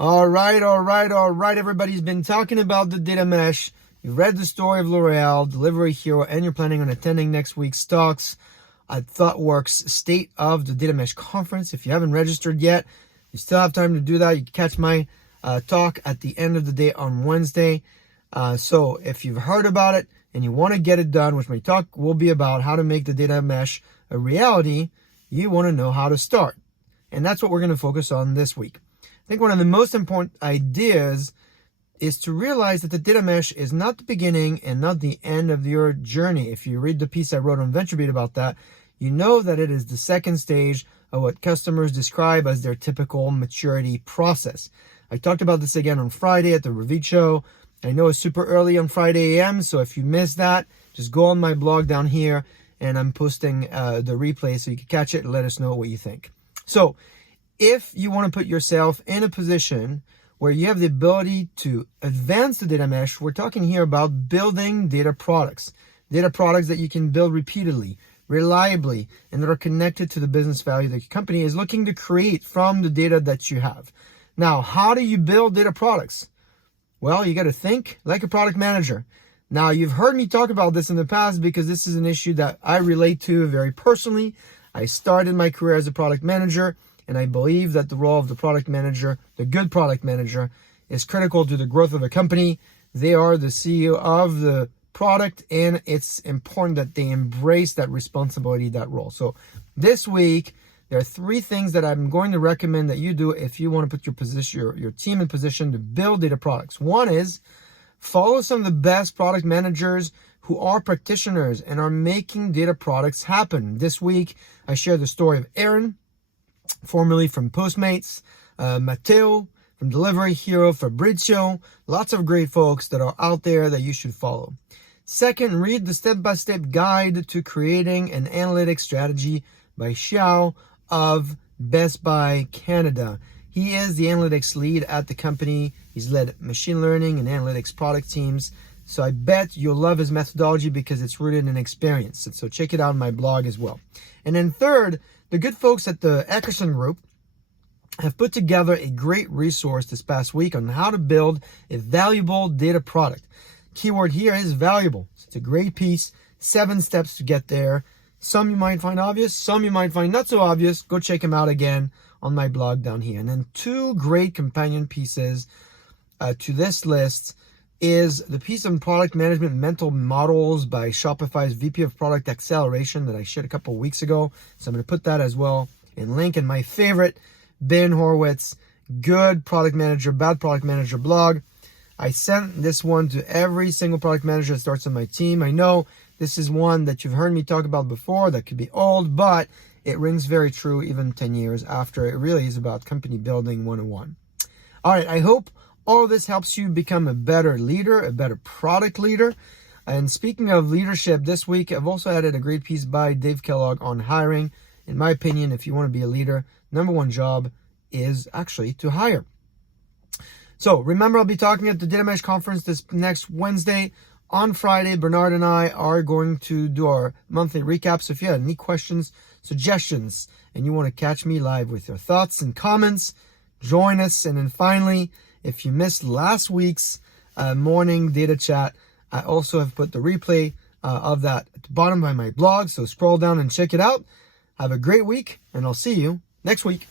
All right. Everybody's been talking about the data mesh. You read the story of L'Oreal, Delivery Hero, and you're planning on attending next week's talks at ThoughtWorks State of the Data Mesh Conference. If you haven't registered yet, you still have time to do that. You can catch my talk at the end of the day on Wednesday. So if you've heard about it and you want to get it done, which my talk will be about how to make the data mesh a reality, you want to know how to start. And that's what we're going to focus on this week. I think one of the most important ideas is to realize that the data mesh is not the beginning and not the end of your journey. If you read the piece I wrote on VentureBeat about that, you know that it is the second stage of what customers describe as their typical maturity process. I talked about this again on Friday at the Revit show. I know it's super early on Friday AM, so if you missed that, just go on my blog down here and I'm posting the replay so you can catch it and let us know what you think. So if you want to put yourself in a position where you have the ability to advance the data mesh, we're talking here about building data products that you can build repeatedly, reliably, and that are connected to the business value that your company is looking to create from the data that you have. Now, how do you build data products? Well, you got to think like a product manager. Now, you've heard me talk about this in the past because this is an issue that I relate to very personally. I started my career as a product manager, and I believe that the role of the product manager, the good product manager, is critical to the growth of a company. They are the CEO of the product, and it's important that they embrace that responsibility, that role. So this week, there are 3 things that I'm going to recommend that you do if you want to put your team in position to build data products. One is follow some of the best product managers who are practitioners and are making data products happen. This week, I share the story of Aaron, formerly from Postmates, Matteo from Delivery Hero, Fabrizio, lots of great folks that are out there that you should follow. Second, read the step-by-step guide to creating an analytics strategy by Xiao of Best Buy Canada. He is the analytics lead at the company. He's led machine learning and analytics product teams. So I bet you'll love his methodology because it's rooted in experience. And so check it out on my blog as well. And then third, the good folks at the Eckerson Group have put together a great resource this past week on how to build a valuable data product. Keyword here is valuable. So it's a great piece, 7 steps to get there. Some you might find obvious, some you might find not so obvious. Go check them out again on my blog down here. And then 2 great companion pieces to this list is the piece on product management mental models by Shopify's VP of Product Acceleration that I shared a couple of weeks ago. So I'm going to put that as well in link. And my favorite, Ben Horowitz, Good Product Manager, Bad Product Manager blog. I sent this one to every single product manager that starts on my team. I know this is one that you've heard me talk about before that could be old, but it rings very true even 10 years after. It really is about company building 101. All right, I hope all of this helps you become a better leader, a better product leader. And speaking of leadership, this week I've also added a great piece by Dave Kellogg on hiring. In my opinion, if you want to be a leader, number 1 job is actually to hire. So remember, I'll be talking at the Data Mesh Conference this next Wednesday. On Friday, Bernard and I are going to do our monthly recap. So if you have any questions, suggestions, and you want to catch me live with your thoughts and comments, join us. And then finally, if you missed last week's morning data chat, I also have put the replay of that at the bottom of my blog. So scroll down and check it out. Have a great week, and I'll see you next week.